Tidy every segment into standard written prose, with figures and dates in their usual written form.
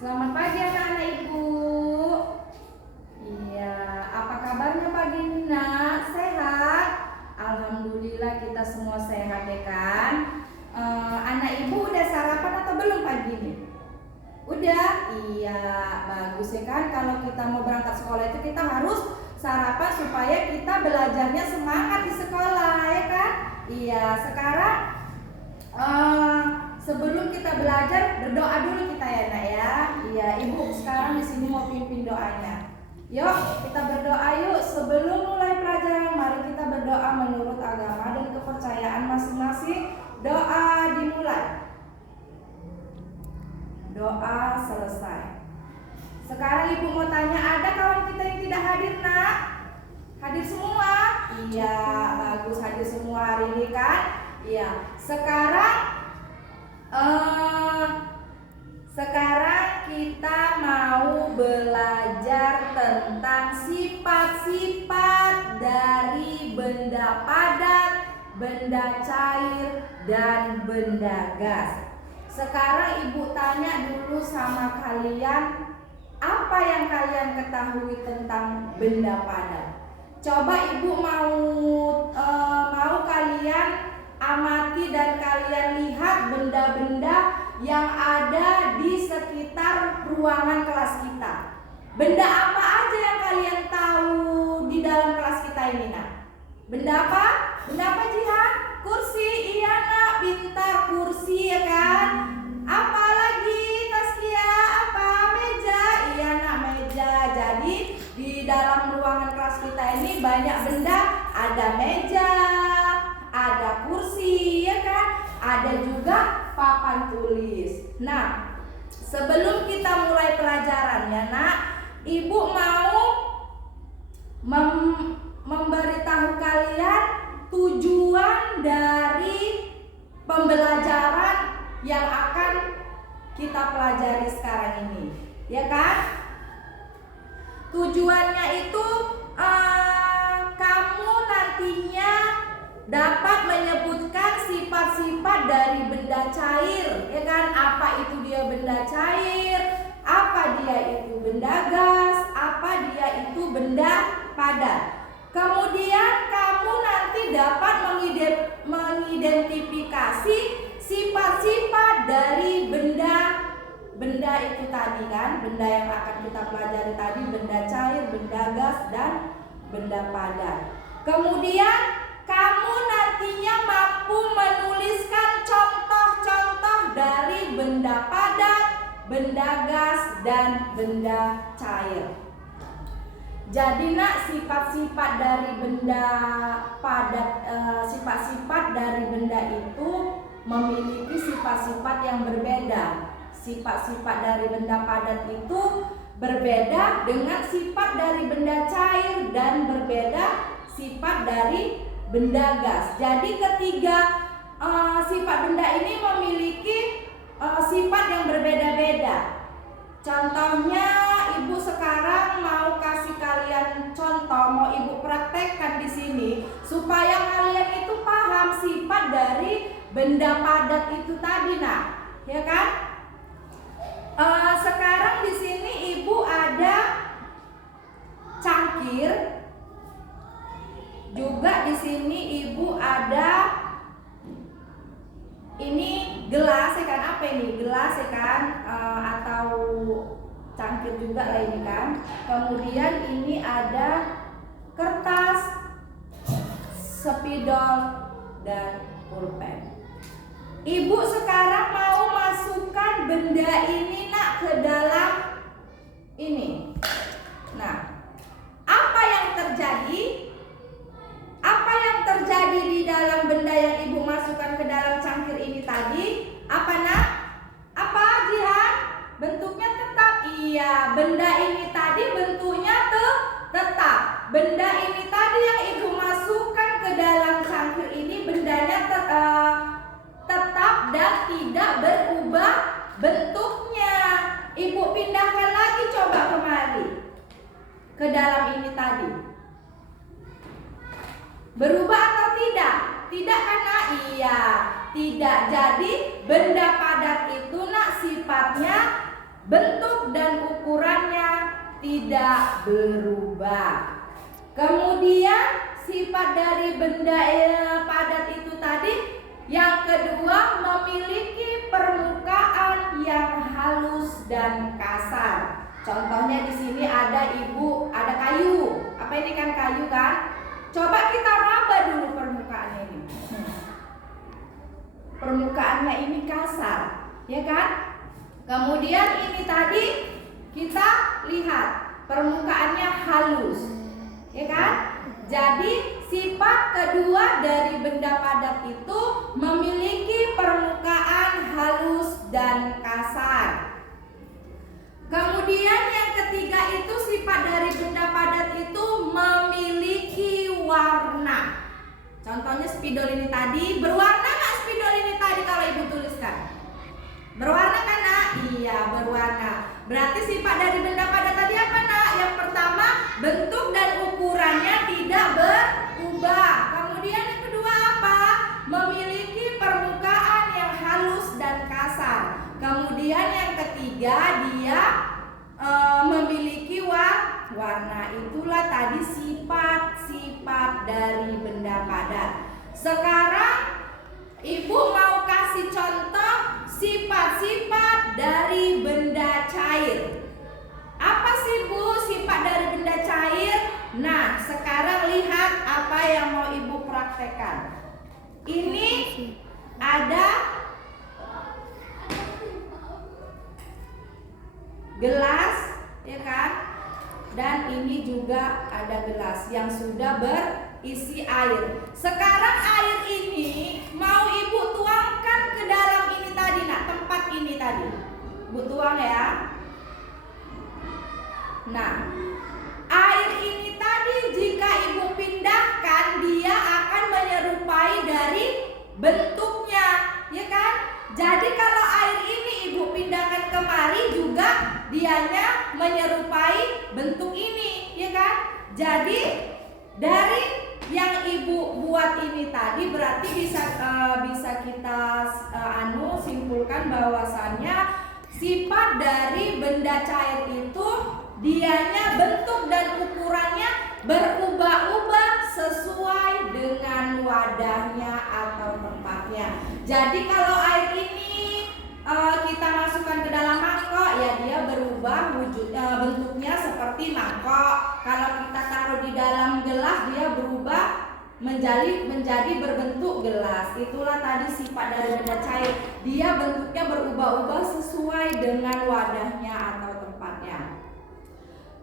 Selamat pagi anak-anak ibu. Iya, apa kabarnya pagi ini nak? Sehat? Alhamdulillah kita semua sehat ya kan. Anak ibu udah sarapan atau belum pagi ini? Udah? Iya, bagus ya kan. Kalau kita mau berangkat sekolah itu kita harus sarapan supaya kita belajarnya semangat di sekolah ya kan. Iya, sekarang sebelum kita belajar berdoa dulu kita ya nak ya. Iya, ibu sekarang di sini mau pimpin doanya. Yuk kita berdoa yuk. Sebelum mulai pelajaran mari kita berdoa menurut agama dan kepercayaan masing-masing. Doa dimulai. Doa selesai. Sekarang ibu mau tanya, ada kawan kita yang tidak hadir nak? Hadir semua? Iya, bagus, hadir semua hari ini kan? Iya. Sekarang kita mau belajar tentang sifat-sifat dari benda padat, benda cair, dan benda gas. Sekarang ibu tanya dulu sama kalian, apa yang kalian ketahui tentang benda padat? Coba ibu mau kalian amati dan kalian lihat benda-benda yang ada di sekitar ruangan kelas kita. Benda apa aja yang kalian tahu di dalam kelas kita ini nak? Benda apa? Benda apa Jihan? Kursi, iya nak, pintar, kursi ya kan? Apa lagi Taskia? Apa? Meja, iya nak, meja. Jadi di dalam ruangan kelas kita ini banyak benda, ada meja, ada kursi ya kan? Ada juga papan tulis. Nah, sebelum kita mulai pelajarannya nak, ibu mau memberitahu kalian tujuan dari pembelajaran yang akan kita pelajari sekarang ini, ya kan? Tujuannya itu kamu nantinya dapat menyebutkan sifat-sifat dari benda cair, ya kan? Apa itu dia benda cair? Apa dia itu benda gas? Apa dia itu benda padat? Kemudian kamu nanti dapat mengidentifikasi sifat-sifat dari benda itu tadi kan? Benda yang akan kita pelajari tadi, benda cair, benda gas, dan benda padat. Kemudian kamu nantinya mampu menuliskan contoh-contoh dari benda padat, benda gas, dan benda cair. Jadi nak, sifat-sifat dari benda padat, sifat-sifat dari benda itu memiliki sifat-sifat yang berbeda. Sifat-sifat dari benda padat itu berbeda dengan sifat dari benda cair dan berbeda sifat dari benda gas. Jadi ketiga sifat benda ini memiliki sifat yang berbeda-beda. Contohnya ibu sekarang mau kasih kalian contoh, mau ibu praktekkan di sini supaya kalian itu paham sifat dari benda padat itu tadi nak, ya kan? Sekarang di sini ibu ada cangkir, juga di sini ibu ada ini gelas ya kan? Apa ini? Gelas ya kan? Atau cangkir juga lah ini kan? Kemudian ini ada kertas, spidol, dan pulpen. Ibu sekarang mau masukkan benda ini nak ke dalam ini. Nah, apa yang terjadi? Apa yang terjadi di dalam benda yang ibu masukkan ke dalam cangkir ini tadi? Apa nak? Apa Jihan? Bentuknya tetap. Iya, benda ini tadi bentuknya tetap. Benda ini tadi yang ibu masukkan ke dalam cangkir ini bendanya tetap dan tidak berubah bentuknya. Ibu pindahkan lagi coba kemari ke dalam ini tadi. Berubah atau tidak? Tidak kan nak? Iya, tidak. Jadi benda padat itu nak sifatnya bentuk dan ukurannya tidak berubah. Kemudian sifat dari benda padat itu tadi yang kedua memiliki permukaan yang halus dan kasar. Contohnya di sini ada kayu. Apa ini kan kayu kan? Coba kita raba dulu permukaannya ini. Permukaannya ini kasar, ya kan? Kemudian ini tadi kita lihat permukaannya halus, ya kan? Jadi sifat kedua dari benda padat itu memiliki permukaan halus dan kasar. Kemudian yang ketiga itu sifat dari benda padat itu memiliki warna. Contohnya spidol ini tadi, berwarna nggak spidol ini tadi kalau ibu tuliskan? Berwarna kan nak? Iya, berwarna. Berarti sifat dari benda padat tadi apa nak? Yang pertama, bentuk dan ukurannya tidak berubah. Kemudian yang kedua apa? Memiliki permukaan yang halus dan kasar. Kemudian yang ketiga, dia memiliki warna. Itulah tadi sifat-sifat dari benda padat. Sekarang ibu mau kasih contoh sifat-sifat dari benda cair. Apa sih Bu sifat dari benda cair? Nah, sekarang lihat apa yang mau ibu praktekkan. Ini ada gelas, ya kan? Dan ini juga ada gelas yang sudah berisi air. Sekarang air ini mau ibu tuangkan ke dalam ini tadi, nak, tempat ini tadi. Ibu tuang ya. Nah, air ini tadi jika ibu pindahkan dia akan menyerupai dari bentuknya, ya kan? Jadi kalau air ini ibu pindahkan kemari juga dianya menyerupai bentuk ini, ya kan? Jadi dari yang ibu buat ini tadi berarti bisa kita simpulkan bahwasannya sifat dari benda cair itu dianya bentuk dan ukurannya berubah-ubah sesuai dengan wadahnya atau tempatnya. Jadi kalau air ini kita masukkan ke dalam mangkok, ya dia berubah bentuknya seperti mangkok. Kalau kita taruh di dalam gelas, dia berubah menjadi berbentuk gelas. Itulah tadi sifat dari benda cair. Dia bentuknya berubah-ubah sesuai dengan wadahnya atau tempatnya.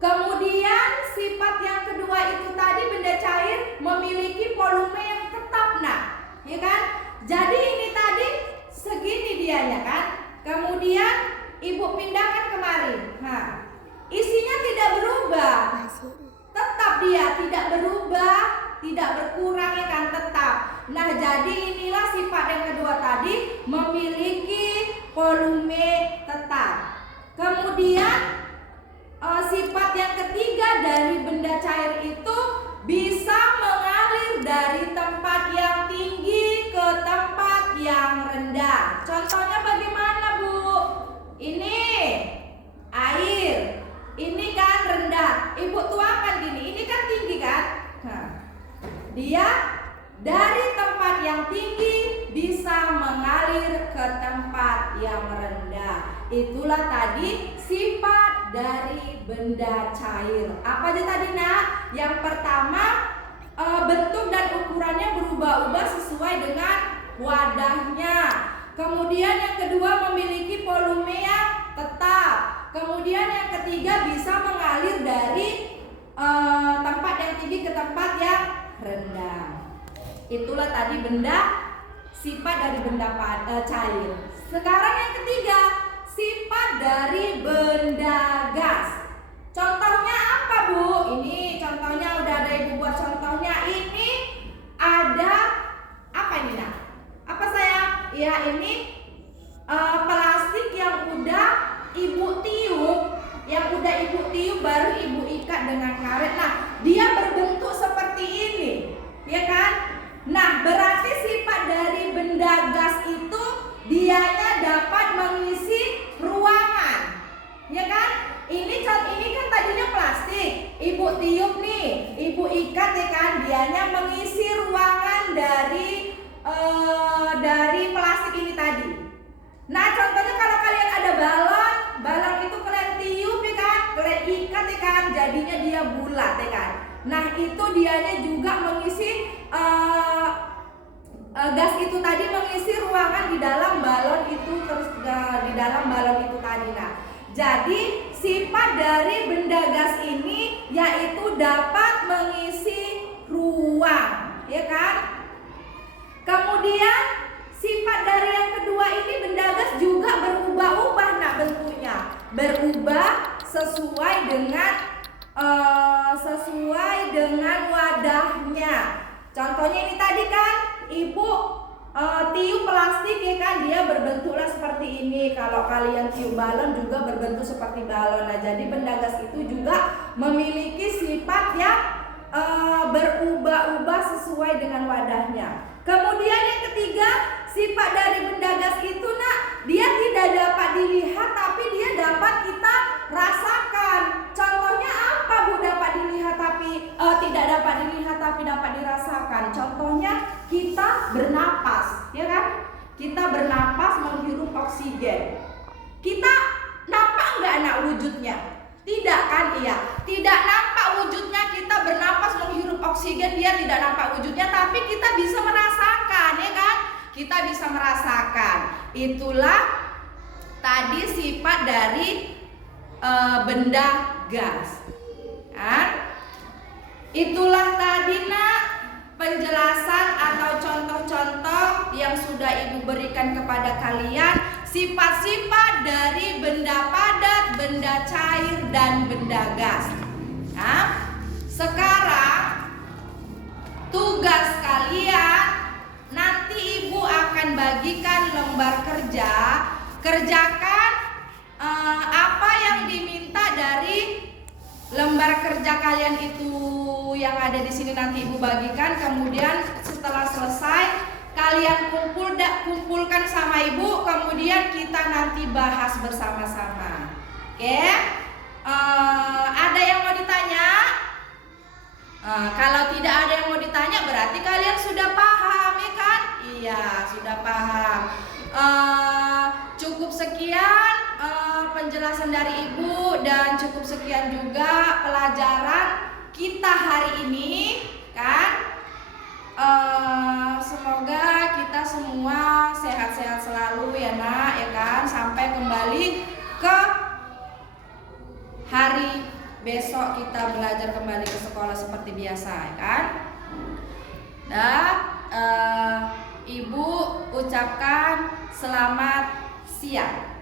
Kemudian sifat yang kedua itu tadi benda cair memiliki volume yang tetap, nah, ya kan? Jadi ini tadi segini dianya kan? Kemudian ibu pindahkan kemari. Nah, isinya tidak berubah. Tetap dia tidak berubah, tidak berkurang, ya kan, tetap. Nah, jadi inilah sifat yang kedua tadi memiliki volume tetap. Kemudian sifat yang ketiga dari benda cair itu bisa mengalir dari tempat yang tinggi ke tempat yang rendah. Contohnya bagaimana, Bu? Ini air, ini kan rendah. Ibu tuangkan gini, ini kan tinggi kan? Nah, dia dari tempat yang tinggi bisa mengalir ke tempat yang rendah. Itulah tadi sifat dari benda cair. Apa aja tadi, nak? Yang pertama, bentuk dan ukurannya berubah-ubah sesuai dengan wadahnya. Kemudian yang kedua memiliki volume yang tetap. Kemudian yang ketiga bisa mengalir dari tempat yang tinggi ke tempat yang rendah. Itulah tadi sifat dari benda cair. Sekarang yang ketiga, sifat dari benda gas. Contohnya apa, Bu? Ini contohnya udah ada ibu buat contohnya. Ini ada apa ini, nak? Apa sayang? Ya, ini plastik yang udah ibu tiup, baru ibu ikat dengan karet. Nah, dia berbentuk seperti ini, ya kan? Nah, berarti sifat dari benda gas itu dianya dapat mengisi ruangan. Ini kan tadinya plastik. Ibu tiup nih, ibu ikat ya kan, dianya mengisi ruangan dari plastik ini tadi. Nah, contohnya kalau kalian ada balon itu kalian tiup ya kan, kalian ikat ya kan, jadinya dia bulat ya kan. Nah, itu dianya juga mengisi gas itu tadi, mengisi ruangan di dalam balon itu, terus di dalam balon itu tadi. Nah, jadi sifat dari benda gas ini yaitu dapat mengisi ruang, ya kan? Kemudian sifat dari yang kedua ini, benda gas juga berubah-ubah. Nah, bentuknya berubah sesuai dengan wadahnya. Contohnya ini tadi kan, ibu tiup plastik ya kan, dia berbentuklah seperti ini. Kalau kalian tiup balon juga berbentuk seperti balon. Nah, jadi benda gas itu juga memiliki sifat yang berubah-ubah sesuai dengan wadahnya. Kemudian yang ketiga, sifat dari benda gas itu, nak, dia tidak dapat dilihat tapi dia dapat kita rasakan. Contohnya apa, Bu? Dapat dilihat tapi tidak dapat dilihat tapi dapat dirasakan. Contohnya kita bernapas, ya kan? Kita bernapas menghirup oksigen. Kita nampak nggak, nak, wujudnya? Tidak kan? Iya, tidak nampak wujudnya. Kita bernapas menghirup oksigen, dia tidak nampak wujudnya, tapi kita bisa merasakan, ya kan? Kita bisa merasakan. Itulah tadi sifat dari benda gas. Kan? Itulah tadi, nak, penjelasan atau contoh-contoh yang sudah Ibu berikan kepada kalian, sifat-sifat dari benda padat, benda cair, dan benda gas. Nah, sekarang tugas kalian, nanti Ibu akan bagikan lembar kerja. Kerjakan apa yang diminta dari lembar kerja kalian itu yang ada di sini, nanti Ibu bagikan. Kemudian setelah selesai, kalian kumpulkan sama Ibu, kemudian kita nanti bahas bersama-sama. Oke? Ada yang mau ditanya? Kalau tidak ada yang mau ditanya, berarti kalian sudah paham, ya kan? Iya, sudah paham. Cukup sekian penjelasan dari Ibu, dan cukup sekian juga pelajaran kita hari ini, kan? Semoga kita semua sehat-sehat selalu ya, nak, ya kan? Sampai kembali ke hari besok kita belajar kembali ke sekolah seperti biasa, ya kan? Dan Ibu ucapkan selamat siang.